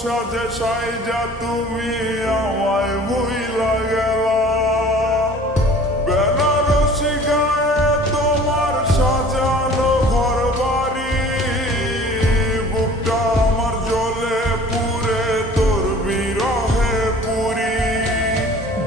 সাজে সাইজা তুমি আমায় ভুইলা গেলা। বেনারসি গায়ে তোমার সাজানো ঘর বাড়ি, বুকটা আমার জ্বলে পুরে তোর বিরহে পুরি।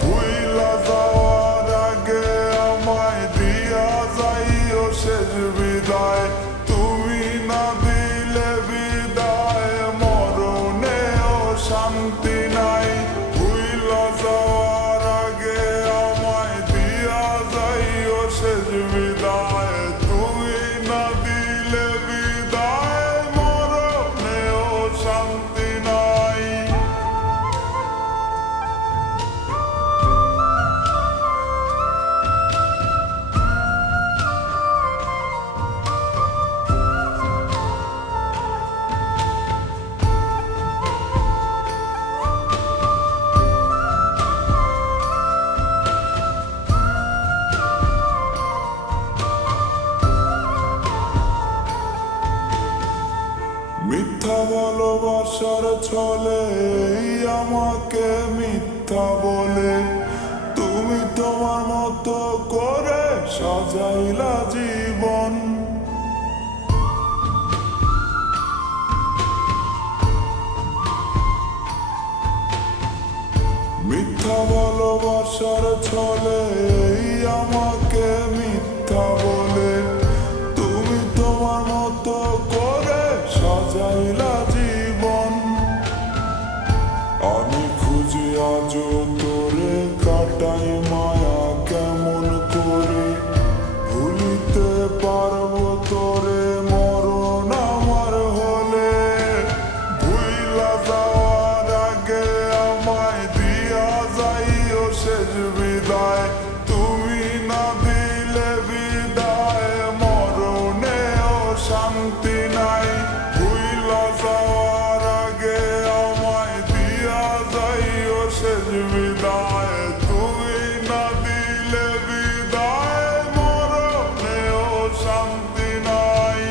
ভুইলা যাওয়ার আগে আমায় দিয়া যাইও শেষ বিদায়, তুমি না দিলে বিদায় মরণেও শান্তি নাই। ভুইলা যাওয়ার আগে আমায় দিয়া যাইও শেষ বিদায়, তুমি না দিলে বিদায় মরণেও শান্তি নাই। মিথ্যা ভালোবাসার ছলে আমাকে মিথ্যা বলে তুমি তোমার মতো করে সাজাইলা জীবন। মিথ্যা ভালোবাসার ছলে আমাকে মিথ্যা বলে তুমি তোমার মতো করে সাজাইলা জীবন। আমি খুঁজি আজও তোরে, কাটাই মায়া কেমন করে, ভুলিতে পারবো তোরে মরণ আমার হলে। ভুইলা যাওয়ার আগে আমায় দিয়া যাইও শেষ বিদায়, তুমি না দিলে বিদায় মরণেও শান্তি নাই। ভুইলা যাওয়ার আগে আমায় দিয়া যাইও শেষ বিদায়, তুমি না দিলে বিদায় মরণেও শান্তি নাই।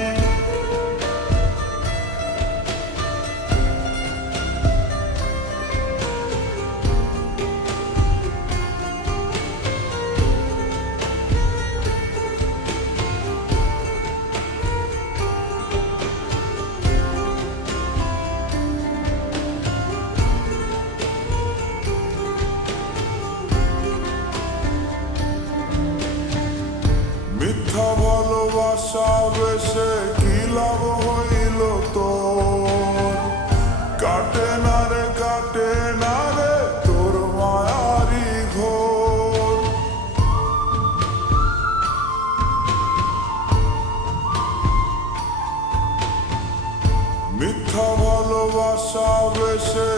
মিথ্যা ভালোবাসা বেশে কি লাভ হইল তোর, কাটে না রে কাটে না রে তোর মায়ারি ঘোর। মিথ্যা ভালোবাসা বেশে